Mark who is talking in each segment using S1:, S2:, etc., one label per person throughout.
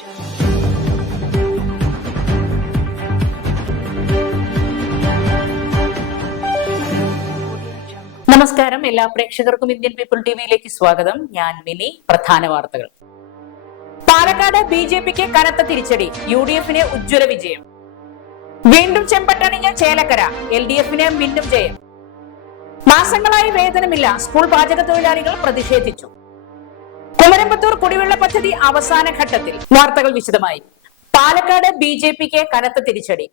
S1: നമസ്കാരം. എല്ലാ പ്രേക്ഷകർക്കും ഇന്ത്യൻ പീപ്പിൾ ടിവിയിലേക്ക് സ്വാഗതം. ഞാൻ മിനി. പ്രധാന വാർത്തകൾ. പാലക്കാട് ബി ജെ പിക്ക് കനത്ത തിരിച്ചടി. യു ഡി എഫിന് ഉജ്ജ്വല വിജയം. വീണ്ടും ചെമ്പട്ടണിഞ്ഞ ചേലക്കര. എൽ ഡി എഫിന് വീണ്ടും ജയം. മാസങ്ങളായി വേതനമില്ല. സ്കൂൾ പാചക തൊഴിലാളികൾ പ്രതിഷേധിച്ചു. കുമരമ്പത്തൂർ കുടിവെള്ള പദ്ധതി അവസാന ഘട്ടത്തിൽ. വാർത്തകൾ വിശദമായി. പാലക്കാട് ബി ജെ പിക്ക് കനത്ത തിരിച്ചടി.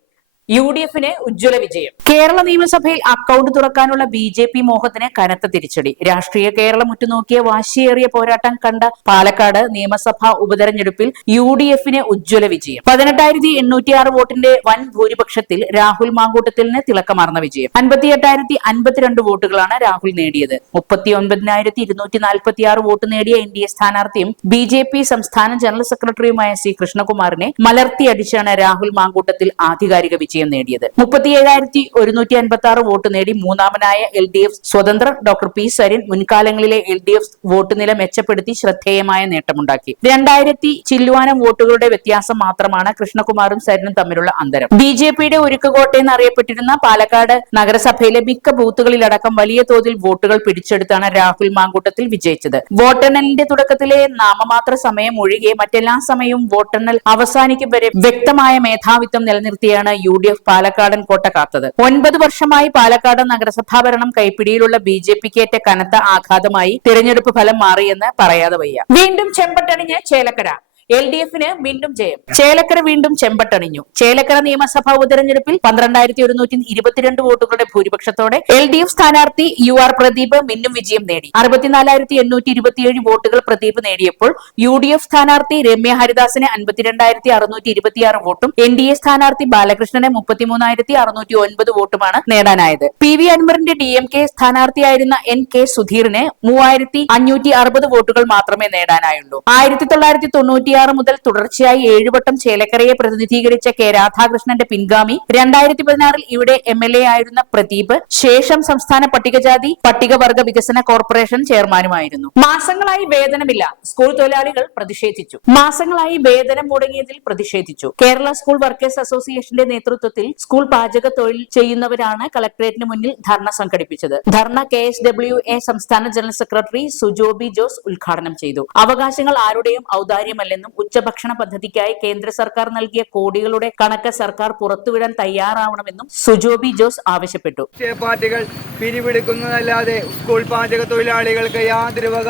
S1: യു ഡി എഫിന് ഉജ്ജ്വല വിജയം. കേരള നിയമസഭയിൽ അക്കൌണ്ട് തുറക്കാനുള്ള ബി ജെ പി മോഹത്തിന് കനത്ത തിരിച്ചടി. രാഷ്ട്രീയ കേരളം ഉറ്റുനോക്കിയ വാശിയേറിയ പോരാട്ടം കണ്ട പാലക്കാട് നിയമസഭാ ഉപതെരഞ്ഞെടുപ്പിൽ യു ഡി എഫിന് ഉജ്ജ്വല വിജയം. പതിനെട്ടായിരത്തി എണ്ണൂറ്റിയാറ് വോട്ടിന്റെ വൻ ഭൂരിപക്ഷത്തിൽ രാഹുൽ മാങ്കൂട്ടത്തിലിന് തിളക്കമാർന്ന വിജയം. അൻപത്തിയെട്ടായിരത്തി അൻപത്തിരണ്ട് വോട്ടുകളാണ് രാഹുൽ നേടിയത്. മുപ്പത്തി ഒൻപതിനായിരത്തി ഇരുന്നൂറ്റി നാൽപ്പത്തി ആറ് വോട്ട് നേടിയ എൻ ഡി എ സ്ഥാനാർത്ഥിയും ബി ജെ പി സംസ്ഥാന ജനറൽ സെക്രട്ടറിയുമായ സി കൃഷ്ണകുമാറിനെ മലർത്തിയടിച്ചാണ് രാഹുൽ മാങ്കൂട്ടത്തിൽ ആധികാരിക വിജയം. നേടിയത്. മുപ്പത്തിയേഴായിരത്തി ഒരുന്നൂറ്റി അൻപത്തി ആറ് വോട്ട് നേടി മൂന്നാമനായ എൽ ഡി എഫ് സ്വതന്ത്രർ ഡോക്ടർ പി സരിൻ മുൻകാലങ്ങളിലെ എൽ ഡി എഫ് വോട്ട് നില മെച്ചപ്പെടുത്തി ശ്രദ്ധേയമായ നേട്ടമുണ്ടാക്കി. രണ്ടായിരത്തി ചില്ലുവാനം വോട്ടുകളുടെ വ്യത്യാസം മാത്രമാണ് കൃഷ്ണകുമാറും സരിനും തമ്മിലുള്ള അന്തരം. ബി ജെ പിയുടെ ഒരുക്കുകോട്ടയെന്ന് അറിയപ്പെട്ടിരുന്ന പാലക്കാട് നഗരസഭയിലെ മിക്ക ബൂത്തുകളിലടക്കം വലിയ തോതിൽ വോട്ടുകൾ പിടിച്ചെടുത്താണ് രാഹുൽ മാങ്കൂട്ടത്തിൽ വിജയിച്ചത്. വോട്ടെണ്ണലിന്റെ തുടക്കത്തിലെ നാമമാത്ര സമയം ഒഴികെ മറ്റെല്ലാ സമയവും വോട്ടെണ്ണൽ അവസാനിക്കും വരെ വ്യക്തമായ മേധാവിത്വം നിലനിർത്തിയാണ് യു ഡി എഫ് പാലക്കാടൻ കോട്ട കാത്തത്. ഒൻപത് വർഷമായി പാലക്കാട് നഗരസഭാ ഭരണം കൈപ്പിടിയിലുള്ള ബി ജെ പിക്കേറ്റ കനത്ത ആഘാതമായി തിരഞ്ഞെടുപ്പ് ഫലം മാറിയെന്ന് പറയാതെ വയ്യ. വീണ്ടും ചെമ്പട്ടണിഞ്ഞ് ചേലക്കര. എൽ ഡി എഫിന് വീണ്ടും ജയം. ചേലക്കര വീണ്ടും ചെമ്പട്ടണിഞ്ഞു. ചേലക്കര നിയമസഭാ ഉപതെരഞ്ഞെടുപ്പിൽ പന്ത്രണ്ടായിരത്തി ഒരുന്നൂറ്റി ഇരുപത്തിരണ്ട് വോട്ടുകളുടെ ഭൂരിപക്ഷത്തോടെ എൽ ഡി എഫ് സ്ഥാനാർത്ഥി യു ആർ പ്രദീപ് മിന്നും വിജയം നേടി. അറുപത്തിനാലായിരത്തി എണ്ണൂറ്റി ഇരുപത്തിയേഴ് വോട്ടുകൾ പ്രദീപ് നേടിയപ്പോൾ യു ഡി എഫ് സ്ഥാനാർത്ഥി രമ്യ ഹരിദാസിന് അൻപത്തിരണ്ടായിരത്തി അറുന്നൂറ്റി ഇരുപത്തിയാറ് വോട്ടും എൻ ഡി എ സ്ഥാനാർത്ഥി ബാലകൃഷ്ണന് മുപ്പത്തിമൂന്നായിരത്തി അറുന്നൂറ്റി ഒൻപത് വോട്ടുമാണ് നേടാനായത്. പി വി അൻവറിന്റെ ഡി എം കെ സ്ഥാനാർത്ഥിയായിരുന്ന എൻ കെ സുധീറിന് മൂവായിരത്തി അഞ്ഞൂറ്റി അറുപത് വോട്ടുകൾ മാത്രമേ നേടാനായുള്ളൂ. ആയിരത്തി തൊള്ളായിരത്തി തൊണ്ണൂറ്റിയാറ് മുതൽ തുടർച്ചയായി ഏഴുവട്ടം ചേലക്കരയെ പ്രതിനിധീകരിച്ച കെ രാധാകൃഷ്ണന്റെ പിൻഗാമി. രണ്ടായിരത്തി പതിനാറിൽ ഇവിടെ എം എൽ എ ആയിരുന്ന പ്രദീപ് ശേഷം സംസ്ഥാന പട്ടികജാതി പട്ടികവർഗ വികസന കോർപ്പറേഷൻ ചെയർമാനുമായിരുന്നു. മാസങ്ങളായി വേതനമില്ല സ്കൂൾ തൊഴിലാളികൾ പ്രതിഷേധിച്ചു. മാസങ്ങളായി വേതനം മുടങ്ങിയതിൽ പ്രതിഷേധിച്ചു. കേരള സ്കൂൾ വർക്കേഴ്സ് അസോസിയേഷന്റെ നേതൃത്വത്തിൽ സ്കൂൾ പാചക തൊഴിൽ ചെയ്യുന്നവരാണ് കളക്ടറേറ്റിന് മുന്നിൽ ധർണ സംഘടിപ്പിച്ചത്. Dharna K S W A സംസ്ഥാന ജനറൽ സെക്രട്ടറി സുജോബി ജോസ് ഉദ്ഘാടനം ചെയ്തു. അവകാശങ്ങൾ ആരുടെയും ഔദാര്യമല്ലെന്നും ഉച്ചഭക്ഷണ പദ്ധതിക്കായി കേന്ദ്ര സർക്കാർ നൽകിയ കോടികളുടെ കണക്ക് സർക്കാർ പുറത്തുവിടാൻ തയ്യാറാവണമെന്നും സുജോബി ജോസ് ആവശ്യപ്പെട്ടു.
S2: പാർട്ടികൾ പിരിവെടുക്കുന്നതല്ലാതെ സ്കൂൾ പാചക തൊഴിലാളികൾക്ക് യാതൊരു വക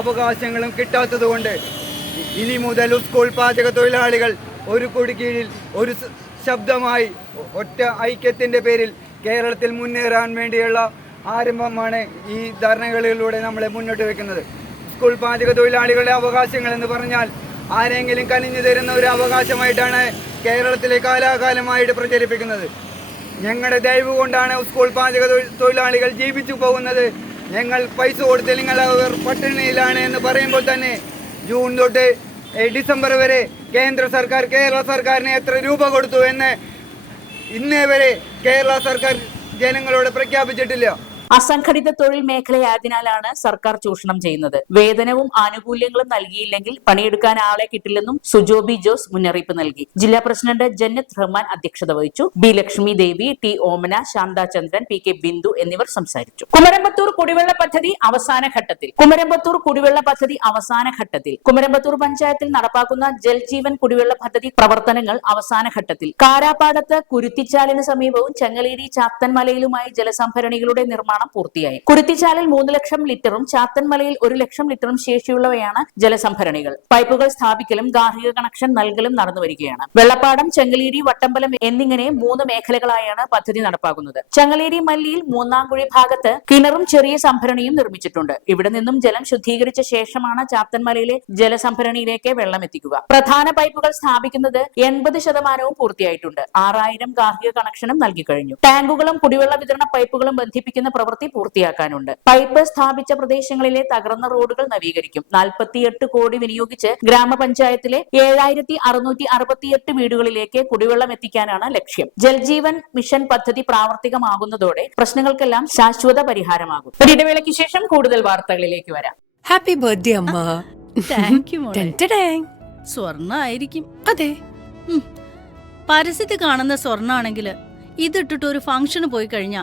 S2: അവകാശങ്ങളും കിട്ടാത്തതുകൊണ്ട് ഇനി മുതൽ സ്കൂൾ പാചക തൊഴിലാളികൾ ഒരു കൊടി കീഴിൽ ഒരു ശബ്ദമായി ഒറ്റ ഐക്യത്തിന്റെ പേരിൽ കേരളത്തിൽ മുന്നേറാൻ വേണ്ടിയുള്ള ആരംഭമാണ് ഈ ധർണകളിലൂടെ നമ്മളെ മുന്നോട്ട് വെക്കുന്നത്. സ്കൂൾ പാചക തൊഴിലാളികളുടെ അവകാശങ്ങൾ എന്ന് പറഞ്ഞാൽ ആരെങ്കിലും കനിഞ്ഞു തരുന്ന ഒരു അവകാശമായിട്ടാണ് കേരളത്തിലെ കാലാകാലമായിട്ട് പ്രചരിപ്പിക്കുന്നത്. ഞങ്ങളുടെ ദയവ് കൊണ്ടാണ് സ്കൂൾ പാചക തൊഴിലാളികൾ ജീവിച്ചു പോകുന്നത്. ഞങ്ങൾ പൈസ കൊടുത്ത് നിങ്ങൾ അവർ പട്ടിണിയിലാണ് എന്ന് പറയുമ്പോൾ തന്നെ ജൂൺ തൊട്ട് ഡിസംബർ വരെ കേന്ദ്ര സർക്കാർ കേരള സർക്കാരിന് എത്ര രൂപ കൊടുത്തു എന്ന് ഇന്നേ വരെ കേരള സർക്കാർ ജനങ്ങളോട് പ്രഖ്യാപിച്ചിട്ടില്ല.
S1: അസംഘടിത തൊഴിൽ മേഖലയായതിനാലാണ് സർക്കാർ ചൂഷണം ചെയ്യുന്നത്. വേതനവും ആനുകൂല്യങ്ങളും നൽകിയില്ലെങ്കിൽ പണിയെടുക്കാൻ ആളെ കിട്ടില്ലെന്നും സുജോബി ജോസ് മുന്നറിയിപ്പ് നൽകി. ജില്ലാ പ്രസിഡന്റ് ജന്നത്ത് റഹ്മാൻ അധ്യക്ഷത വഹിച്ചു. B Lakshmi Devi T Omana Santhachandran P K Bindu എന്നിവർ സംസാരിച്ചു. കുമരമ്പത്തൂർ കുടിവെള്ള പദ്ധതി അവസാന ഘട്ടത്തിൽ. കുമരമ്പത്തൂർ കുടിവെള്ള പദ്ധതി അവസാന ഘട്ടത്തിൽ. കുമരമ്പത്തൂർ പഞ്ചായത്തിൽ നടപ്പാക്കുന്ന ജൽജീവൻ കുടിവെള്ള പദ്ധതി പ്രവർത്തനങ്ങൾ അവസാന ഘട്ടത്തിൽ. കാരാപ്പാടത്ത് കുരുത്തിച്ചാലിന് സമീപവും ചെങ്ങലേരി ചാത്തൻമലയിലുമായി ജലസംഭരണികളുടെ നിർമ്മാണം പൂർത്തിയായി. കുരുത്തിച്ചാലിൽ മൂന്ന് ലക്ഷം ലിറ്ററും ചാത്തൻമലയിൽ ഒരു ലക്ഷം ലിറ്ററും ശേഷിയുള്ളവയാണ് ജലസംഭരണികൾ. പൈപ്പുകൾ സ്ഥാപിക്കലും ഗാർഹിക കണക്ഷൻ നൽകലും നടന്നു വരികയാണ്. വെള്ളപ്പാടം ചെങ്ങലേരി വട്ടമ്പലം എന്നിങ്ങനെ മൂന്ന് മേഖലകളായാണ് പദ്ധതി നടപ്പാക്കുന്നത്. ചെങ്ങലേരി മല്ലിയിൽ മൂന്നാംകുഴി ഭാഗത്ത് കിണറും ചെറിയ സംഭരണിയും നിർമ്മിച്ചിട്ടുണ്ട്. ഇവിടെ നിന്നും ജലം ശുദ്ധീകരിച്ച ശേഷമാണ് ചാത്തൻമലയിലെ ജലസംഭരണിയിലേക്ക് വെള്ളം എത്തിക്കുക. പ്രധാന പൈപ്പുകൾ സ്ഥാപിക്കുന്നത് എൺപത് ശതമാനവും പൂർത്തിയായിട്ടുണ്ട്. ആറായിരം ഗാർഹിക കണക്ഷനും നൽകി കഴിഞ്ഞു ടാങ്കുകളും കുടിവെള്ള വിതരണ പൈപ്പുകളും ബന്ധിപ്പിക്കുന്ന പ്രവൃത്തി പൂർത്തിയാക്കാനുണ്ട്. പൈപ്പ് സ്ഥാപിച്ച പ്രദേശങ്ങളിലെ തകർന്ന റോഡുകൾ നവീകരിക്കും. നാൽപ്പത്തിയെട്ട് കോടി വിനിയോഗിച്ച് ഗ്രാമപഞ്ചായത്തിലെ ഏഴായിരത്തി അറുന്നൂറ്റി അറുപത്തിയെട്ട് വീടുകളിലേക്ക് കുടിവെള്ളം എത്തിക്കാനാണ് ലക്ഷ്യം. ജൽജീവൻ മിഷൻ പദ്ധതി പ്രാവർത്തികമാകുന്നതോടെ പ്രശ്നങ്ങൾക്കെല്ലാം ശാശ്വത പരിഹാരമാകും. ഒരു ഇടവേളയ്ക്ക് ശേഷം കൂടുതൽ വാർത്തകളിലേക്ക് വരാം.
S3: ഹാപ്പി ബർത്ത്ഡേ അമ്മ.
S4: Thank you
S3: ten ten.
S4: അതെ.
S3: പരസ്യത്തിൽ കാണുന്ന സ്വർണാണെങ്കിൽ ഇതിട്ടിട്ട് ഒരു ഫംഗ്ഷന് പോയി കഴിഞ്ഞാ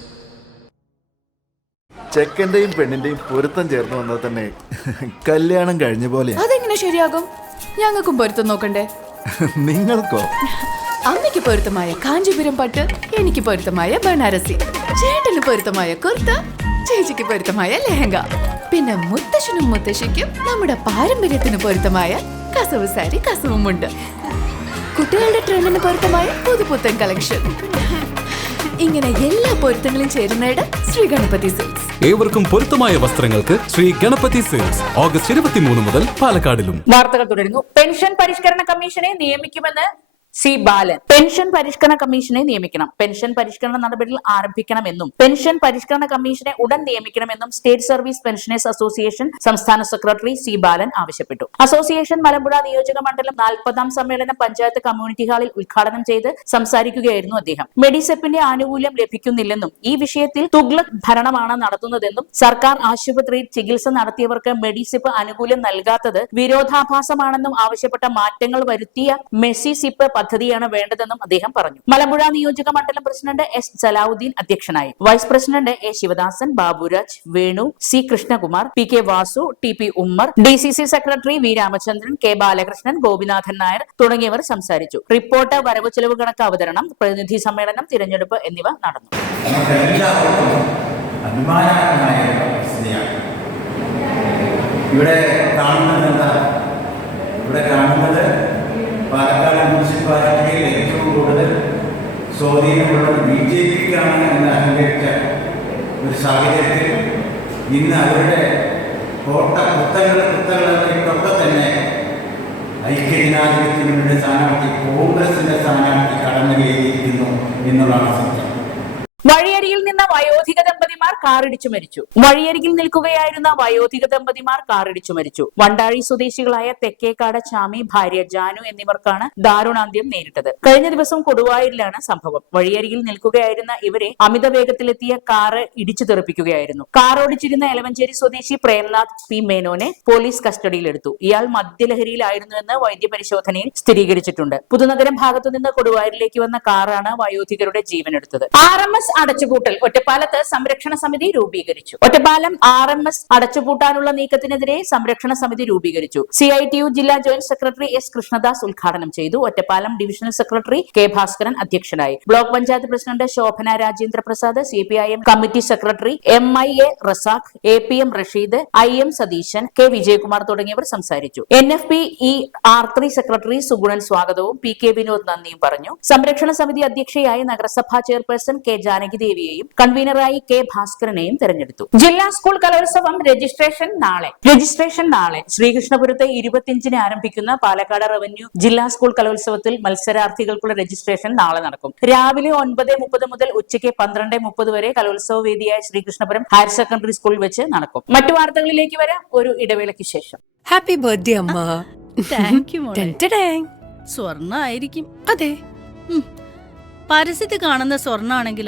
S5: ചെക്കന്റെയും പെണ്ണിന്റെയും പൊരുത്തം ചേർന്ന് വന്നാൽ തന്നെ കല്യാണം കഴിഞ്ഞ പോലെ
S6: അതെങ്ങനെ ശരിയാകും? ഞങ്ങൾക്കും പൊരുത്തം നോക്കണ്ടേ?
S5: നിങ്ങൾക്കോ?
S6: അമ്മയ്ക്ക് പൊരുത്തമായ കാഞ്ചീപുരം പട്ട് എനിക്ക് പൊരുത്തമായ ബനാരസി ചേട്ടന് പൊരുത്തമായ കുർത്ത ചേച്ചിക്ക് പൊരുത്തമായ ലെഹങ്ക. പിന്നെ മുത്തശ്ശനും മുത്തശ്ശിക്കും നമ്മുടെ പാരമ്പര്യത്തിന് പൊരുത്തമായ കസവ് സാരി കസവുമുണ്ട്. കുട്ടികളുടെ ട്രെൻഡിന് പൊരുത്തമായ പുതുപുത്തൻ കളക്ഷൻ ഇങ്ങനെ എല്ലാ പൊരുത്തങ്ങളും ചേരുന്നയിടം ശ്രീ ഗണപതി സിൽക്സ്
S7: ഏവർക്കും പൊരുത്തമായ വസ്ത്രങ്ങൾക്ക് ശ്രീ ഗണപതി സിൽസ് ഓഗസ്റ്റ് ഇരുപത്തിമൂന്ന് മുതൽ പാലക്കാടിലും.
S1: വാർത്തകൾ തുടരുന്നു. പെൻഷൻ പരിഷ്കരണ കമ്മീഷനെ നിയമിക്കുമെന്ന് സി ബാലൻ. പെൻഷൻ പരിഷ്കരണ കമ്മീഷനെ നിയമിക്കണം. പെൻഷൻ പരിഷ്കരണ നടപടികൾ ആരംഭിക്കണമെന്നും പെൻഷൻ പരിഷ്കരണ കമ്മീഷനെ ഉടൻ നിയമിക്കണമെന്നും സ്റ്റേറ്റ് സർവീസ് പെൻഷനേഴ്സ് അസോസിയേഷൻ സംസ്ഥാന സെക്രട്ടറി സി ബാലൻ ആവശ്യപ്പെട്ടു. അസോസിയേഷൻ മലമ്പുഴ നിയോജക മണ്ഡലം നാൽപ്പതാം സമ്മേളനം പഞ്ചായത്ത് കമ്മ്യൂണിറ്റി ഹാളിൽ ഉദ്ഘാടനം ചെയ്ത് സംസാരിക്കുകയായിരുന്നു അദ്ദേഹം. മെഡിസെപ്പിന്റെ ആനുകൂല്യം ലഭിക്കുന്നില്ലെന്നും ഈ വിഷയത്തിൽ തുഗ്ലക് ഭരണമാണ് നടത്തുന്നതെന്നും സർക്കാർ ആശുപത്രിയിൽ ചികിത്സ നടത്തിയവർക്ക് മെഡിസെപ്പ് ആനുകൂല്യം നൽകാത്തത് വിരോധാഭാസമാണെന്നും ആവശ്യപ്പെട്ട മാറ്റങ്ങൾ വരുത്തിയ മെസ്സി സിപ്പ് പദ്ധതിയാണ് വേണ്ടതെന്നും അദ്ദേഹം പറഞ്ഞു. മലമ്പുഴ നിയോജക മണ്ഡലം പ്രസിഡന്റ് എസ് ജലാവുദ്ദീൻ അധ്യക്ഷനായി. Vice president A Sivadasan Baburaj Venu C Krishnakumar P K Vasu T P Ummer D C C secretary V Ramachandran K Balakrishnan Gopinathan Nair തുടങ്ങിയവർ സംസാരിച്ചു. റിപ്പോർട്ട് വരവ് ചെലവ് കണക്ക് അവതരണം പ്രതിനിധി സമ്മേളനം തിരഞ്ഞെടുപ്പ് എന്നിവ നടന്നു.
S8: ഇവിടെ കാണുന്നത് ഇവിടെ കാണുന്നത് പാലക്കാട് മുനിസിപ്പാലിറ്റിയിൽ ഏറ്റവും കൂടുതൽ സ്വാധീനമുള്ളത് ബി ജെ പിക്കാണ് എന്ന് അഹങ്കരിച്ച ഒരു സാഹചര്യത്തിൽ ഇന്ന് അവരുടെ കോട്ട കുത്തകൾ കുത്തകളിലേക്കൊക്കെ തന്നെ ഐക്യജനാധിപത്യങ്ങളുടെ സ്ഥാനാർത്ഥി കോൺഗ്രസിന്റെ സ്ഥാനാർത്ഥി കടന്നു കയറിയിരിക്കുന്നു എന്നുള്ളതാണ് സത്യം.
S1: വഴിയരിയിൽ നിന്ന വയോധിക ദമ്പതിമാർ കാറിടിച്ചു മരിച്ചു. വഴിയരികിൽ നിൽക്കുകയായിരുന്ന വയോധിക ദമ്പതിമാർ കാറിടിച്ചു മരിച്ചു. വണ്ടാഴി സ്വദേശികളായ തെക്കേക്കാട് ചാമി ഭാര്യ ജാനു എന്നിവർക്കാണ് ദാരുണാന്ത്യം നേരിട്ടത്. കഴിഞ്ഞ ദിവസം കൊടുവായൂരിലാണ് സംഭവം. വഴിയരികിൽ നിൽക്കുകയായിരുന്ന ഇവരെ അമിത വേഗത്തിലെത്തിയ കാറ് ഇടിച്ചു തെറിപ്പിക്കുകയായിരുന്നു. കാർ ഓടിച്ചിരുന്ന എലവഞ്ചേരി സ്വദേശി പ്രേംനാഥ് പി മേനോനെ പോലീസ് കസ്റ്റഡിയിലെടുത്തു. ഇയാൾ മദ്യലഹരിയിലായിരുന്നുവെന്ന് വൈദ്യപരിശോധനയിൽ സ്ഥിരീകരിച്ചിട്ടുണ്ട്. പുതുനഗരം ഭാഗത്തുനിന്ന് കൊടുവായിലേക്ക് വന്ന കാറാണ് വയോധികരുടെ ജീവനെടുത്തത്. ആർ എം എസ് അടച്ചുപൂട്ടൽ. ഒറ്റപ്പാലത്ത് സംരക്ഷണ സമിതി രൂപീകരിച്ചു. ഒറ്റപ്പാലം ആർ എം എസ് അടച്ചുപൂട്ടാനുള്ള നീക്കത്തിനെതിരെ സംരക്ഷണ സമിതി രൂപീകരിച്ചു. സി ഐ ടി യു ജില്ലാ ജോയിന്റ് സെക്രട്ടറി എസ് കൃഷ്ണദാസ് ഉദ്ഘാടനം ചെയ്തു. Ottapalam divisional secretary K Bhaskaran അധ്യക്ഷനായി. Block panchayat president Shobhana Rajendra Prasad C P I M committee secretary M I A Razak A P M Rasheed I M Satheesan K Vijayakumar തുടങ്ങിയവർ സംസാരിച്ചു. N F P E R three secretary Sugunan സ്വാഗതവും P K Vinod നന്ദിയും പറഞ്ഞു. സംരക്ഷണ സമിതി അധ്യക്ഷയായി നഗരസഭാ chairperson K Janaki ദേവിയെയും കൺവീനറായി കെ ഭാസ്കരനെയും തെരഞ്ഞെടുത്തു. ജില്ലാ സ്കൂൾ കലോത്സവം രജിസ്ട്രേഷൻ നാളെ. രജിസ്ട്രേഷൻ നാളെ. ശ്രീകൃഷ്ണപുരത്ത് ഇരുപത്തിയഞ്ചിന് ആരംഭിക്കുന്ന പാലക്കാട് റവന്യൂ ജില്ലാ സ്കൂൾ കലോത്സവത്തിൽ മത്സരാർത്ഥികൾക്കുള്ള രജിസ്ട്രേഷൻ നാളെ നടക്കും. രാവിലെ ഒൻപത് മുപ്പത് മുതൽ ഉച്ചയ്ക്ക് പന്ത്രണ്ട് മുപ്പത് വരെ കലോത്സവ വേദിയായ ശ്രീകൃഷ്ണപുരം ഹയർ സെക്കൻഡറി സ്കൂളിൽ വെച്ച് നടക്കും. മറ്റു വാർത്തകളിലേക്ക് വരാം. ഒരു ഇടവേളയ്ക്ക് ശേഷം.
S4: ഹാപ്പി ബർത്ത്ഡേ അമ്മ.
S3: താങ്ക് യു
S4: ടെന്റഡാങ്.
S3: സ്വർണായിരിക്കും.
S4: അതെ.
S3: പരസ്യത്തിൽ കാണുന്ന സ്വർണാണെങ്കിൽ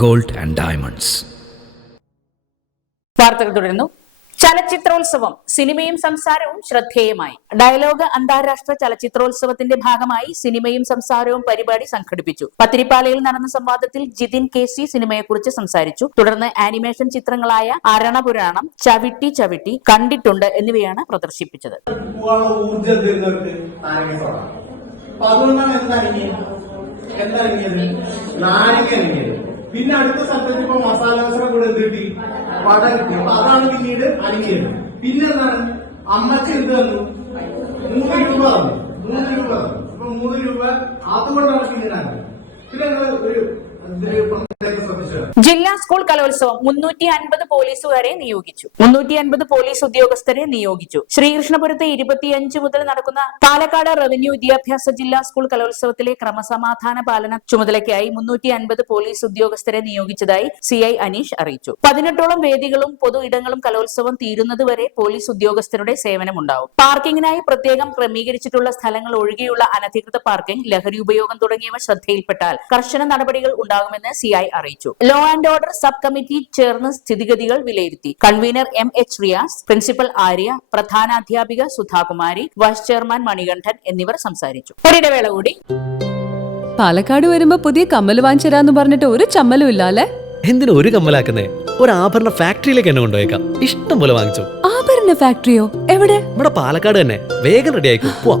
S9: Gold and diamonds.
S1: വാർത്തകൾ തുടരുന്നു. ചലച്ചിത്രോത്സവം സിനിമയും സംസാരവും ശ്രദ്ധേയമായി. ഡയലോഗ് അന്താരാഷ്ട്ര ചലച്ചിത്രോത്സവത്തിന്റെ ഭാഗമായി സിനിമയും സംസാരവും പരിപാടി സംഘടിപ്പിച്ചു. പത്തിരിപ്പാലയിൽ നടന്ന സംവാദത്തിൽ ജിതിൻ കെ സി സിനിമയെക്കുറിച്ച് സംസാരിച്ചു. തുടർന്ന് ആനിമേഷൻ ചിത്രങ്ങളായ അരണപുരാണം ചവിട്ടി ചവിട്ടി കണ്ടിട്ടുണ്ട് എന്നിവയാണ് പ്രദർശിപ്പിച്ചത്.
S10: അതുകൊണ്ടാണ്
S8: എന്താ നാരങ്ങ പിന്നെ അടുത്ത സ്ഥലത്തേക്ക് ഇപ്പൊ മസാല ദോശ കൂടെ എന്ത് കിട്ടി? വട കിട്ടി. അപ്പൊ അതാണ് പിന്നീട് അരിഞ്ഞത് പിന്നെ എന്താണ്? അമ്മച്ച എന്ത് തന്നു മൂന്ന് രൂപ തന്നു മൂന്ന് രൂപ തന്നു അപ്പൊ മൂന്ന് രൂപ അതുകൊണ്ടാണ് പിന്നീട് പിന്നെ ഒരു
S1: ജില്ലാ സ്കൂൾ കലോത്സവം മുന്നൂറ്റി അൻപത് പോലീസുകാരെ നിയോഗിച്ചു. മുന്നൂറ്റി അൻപത് പോലീസ് ഉദ്യോഗസ്ഥരെ നിയോഗിച്ചു. ശ്രീകൃഷ്ണപുരത്ത് ഇരുപത്തിയഞ്ച് മുതൽ നടക്കുന്ന പാലക്കാട് റവന്യൂ വിദ്യാഭ്യാസ ജില്ലാ സ്കൂൾ കലോത്സവത്തിലെ ക്രമസമാധാന പാലന ചുമതലയ്ക്കായി മുന്നൂറ്റി അൻപത് പോലീസ് ഉദ്യോഗസ്ഥരെ നിയോഗിച്ചതായി സി ഐ അനീഷ് അറിയിച്ചു. പതിനെട്ടോളം വേദികളും പൊതു ഇടങ്ങളും കലോത്സവം തീരുന്നതുവരെ പോലീസ് ഉദ്യോഗസ്ഥരുടെ സേവനമുണ്ടാവും. പാർക്കിങ്ങിനായി പ്രത്യേകം ക്രമീകരിച്ചിട്ടുള്ള സ്ഥലങ്ങൾ ഒഴികെയുള്ള അനധികൃത പാർക്കിംഗ് ലഹരി ഉപയോഗം തുടങ്ങിയവ ശ്രദ്ധയിൽപ്പെട്ടാൽ കർശന നടപടികൾ ഉണ്ടാകുമെന്ന് സി ഐ അറിയിച്ചു. Law and order sub committee ചേർന്ന് സ്ഥിതിഗതികൾ വിലയിരുത്തി. Convener M H Riyas principal Arya പ്രധാനാധ്യാപിക Sudhakumari vice chairman Manikandan എന്നിവർ സംസാരിച്ചു. ഒരിടവേള കൂടി.
S10: പാലക്കാട് വരുമ്പോ പുതിയ കമ്മൽ വാങ്ങിച്ചരാന്ന് പറഞ്ഞിട്ട് ഒരു ചമ്മലും ഇല്ല അല്ലേ
S11: എന്തിനു ഒരു കമ്മലാക്കുന്നേ? ഒരു ആഭരണ ഫാക്ടറിയിലേക്ക് എന്നെ കൊണ്ടുപോയേക്കാം. ഇഷ്ടം പോലെ വാങ്ങിച്ചു.
S10: ആഭരണ ഫാക്ടറിയോ എവിടെ?
S11: ഇവിടെ പാലക്കാട് തന്നെ. വേഗം റെഡി ആയിക്കോ. പോവാം.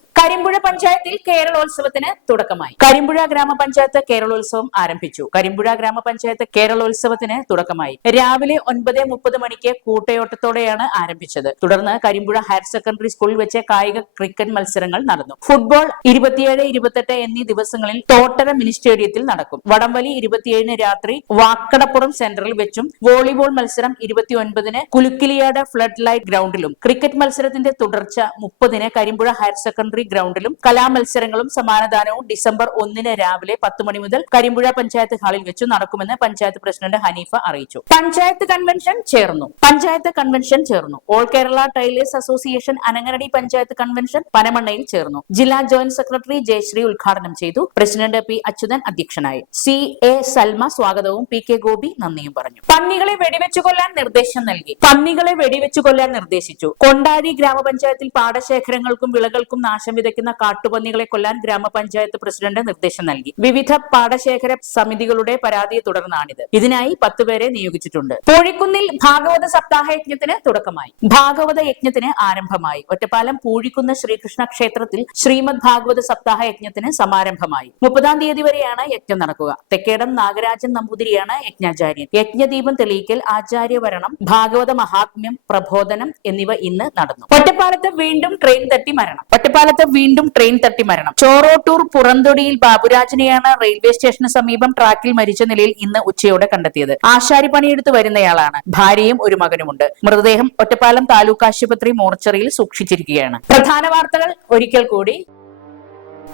S1: കരിമ്പുഴ പഞ്ചായത്തിൽ കേരളോത്സവത്തിന് തുടക്കമായി. കരിമ്പുഴ ഗ്രാമപഞ്ചായത്ത് കേരളോത്സവം ആരംഭിച്ചു. കരിമ്പുഴ ഗ്രാമപഞ്ചായത്ത് കേരളോത്സവത്തിന് തുടക്കമായി. രാവിലെ ഒൻപത് മുപ്പത് മണിക്ക് കൂട്ടയോട്ടത്തോടെയാണ് ആരംഭിച്ചത്. തുടർന്ന് കരിമ്പുഴ ഹയർ സെക്കൻഡറി സ്കൂളിൽ വെച്ച് കായിക ക്രിക്കറ്റ് മത്സരങ്ങൾ നടന്നു. ഫുട്ബോൾ ഇരുപത്തിയേഴ് ഇരുപത്തെട്ട് എന്നീ ദിവസങ്ങളിൽ തോട്ടര മിനി സ്റ്റേഡിയത്തിൽ നടക്കും. വടംവലി ഇരുപത്തിയേഴിന് രാത്രി വാക്കടപ്പുറം സെന്ററിൽ വെച്ചും വോളിബോൾ മത്സരം ഇരുപത്തിയൊൻപതിന് കുലുക്കിലിയാട് ഫ്ലഡ് ലൈറ്റ് ഗ്രൗണ്ടിലും ക്രിക്കറ്റ് മത്സരത്തിന്റെ തുടർച്ച മുപ്പതിന് കരിമ്പുഴ ഹയർ സെക്കൻഡറി ഗ്രൗണ്ടിലും കലാമത്സരങ്ങളും സമാനദാനവും ഡിസംബർ ഒന്നിന് രാവിലെ പത്ത് മണി മുതൽ കരിമ്പുഴ പഞ്ചായത്ത് ഹാളിൽ വെച്ച് നടക്കുമെന്ന് പഞ്ചായത്ത് പ്രസിഡന്റ് ഹനീഫ അറിയിച്ചു. പഞ്ചായത്ത് കൺവെൻഷൻ ചേർന്നു. പഞ്ചായത്ത് കൺവെൻഷൻ ചേർന്നു. All Kerala tailors association Ananganadi panchayat convention പനമണ്ണയിൽ ചേർന്നു. ജില്ലാ ജോയിന്റ് സെക്രട്ടറി ജയശ്രീ ഉദ്ഘാടനം ചെയ്തു. പ്രസിഡന്റ് പി അച്യുതൻ അധ്യക്ഷനായി. സി എ സൽമ സ്വാഗതവും പി കെ ഗോപി നന്ദിയും പറഞ്ഞു. പന്നികളെ വെടിവെച്ചു കൊല്ലാൻ നിർദ്ദേശം നൽകി. പന്നികളെ വെടിവെച്ചു കൊല്ലാൻ നിർദ്ദേശിച്ചു. കൊണ്ടാടി ഗ്രാമപഞ്ചായത്തിൽ പാടശേഖരങ്ങൾക്കും വിളകൾക്കും നാശം വിതയ്ക്കുന്ന കാട്ടുപന്നികളെ കൊല്ലാൻ ഗ്രാമപഞ്ചായത്ത് പ്രസിഡന്റ് നിർദ്ദേശം നൽകി. വിവിധ പാടശേഖര സമിതികളുടെ പരാതിയെ തുടർന്നാണിത്. ഇതിനായി പത്തുപേരെ നിയോഗിച്ചിട്ടുണ്ട്. പൂഴിക്കുന്നിൽ ഭാഗവത സപ്താഹ യജ്ഞത്തിന് തുടക്കമായി. ഭാഗവത യജ്ഞത്തിന് ആരംഭമായി. ഒറ്റപ്പാലം പൂഴിക്കുന്ന് ശ്രീകൃഷ്ണ ക്ഷേത്രത്തിൽ ശ്രീമദ് ഭാഗവത സപ്താഹ യജ്ഞത്തിന് സമാരംഭമായി. മുപ്പതാം തീയതി വരെയാണ് യജ്ഞം നടക്കുക. തെക്കേടം നാഗരാജൻ നമ്പൂതിരിയാണ് യജ്ഞാചാര്യൻ. യജ്ഞദീപം തെളിയിക്കൽ ആചാര്യവരണം ഭാഗവത മഹാത്മ്യം പ്രബോധനം എന്നിവ ഇന്ന് നടന്നു. ഒറ്റപ്പാലത്ത് വീണ്ടും ട്രെയിൻ തട്ടി മരണം. ഒറ്റപ്പാലത്ത് വീണ്ടും ട്രെയിൻ തട്ടി മരണം. ചോറോട്ടൂർ പുറന്തൊടിയിൽ ബാബുരാജിനെയാണ് റെയിൽവേ സ്റ്റേഷന് സമീപം ട്രാക്കിൽ മരിച്ച നിലയിൽ ഇന്ന് ഉച്ചയോടെ കണ്ടെത്തിയത്. ആശാരി പണിയെടുത്ത് വരുന്നയാളാണ്. ഭാര്യയും ഒരു മകനുമുണ്ട്. മൃതദേഹം ഒറ്റപ്പാലം താലൂക്ക് ആശുപത്രി മോർച്ചറിയിൽ സൂക്ഷിച്ചിരിക്കുകയാണ്. പ്രധാന വാർത്തകൾ ഒരിക്കൽ കൂടി.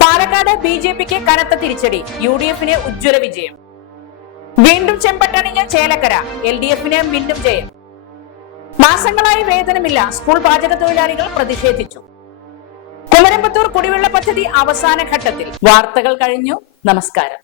S1: പാലക്കാട് ബി ജെ പിക്ക് കനത്ത തിരിച്ചടി. യു ഡി എഫിന് ഉജ്ജ്വല വിജയം. വീണ്ടും ചെമ്പട്ടണിഞ്ഞ ചേലക്കര. എൽ ഡി എഫിന് മിന്നും ജയം. മാസങ്ങളായി വേതനമില്ല. സ്കൂൾ പാചക തൊഴിലാളികൾ പ്രതിഷേധിച്ചു. കുമരമ്പത്തൂർ കുടിവെള്ള പദ്ധതി അവസാന ഘട്ടത്തിൽ. വാർത്തകൾ കഴിഞ്ഞു. നമസ്കാരം.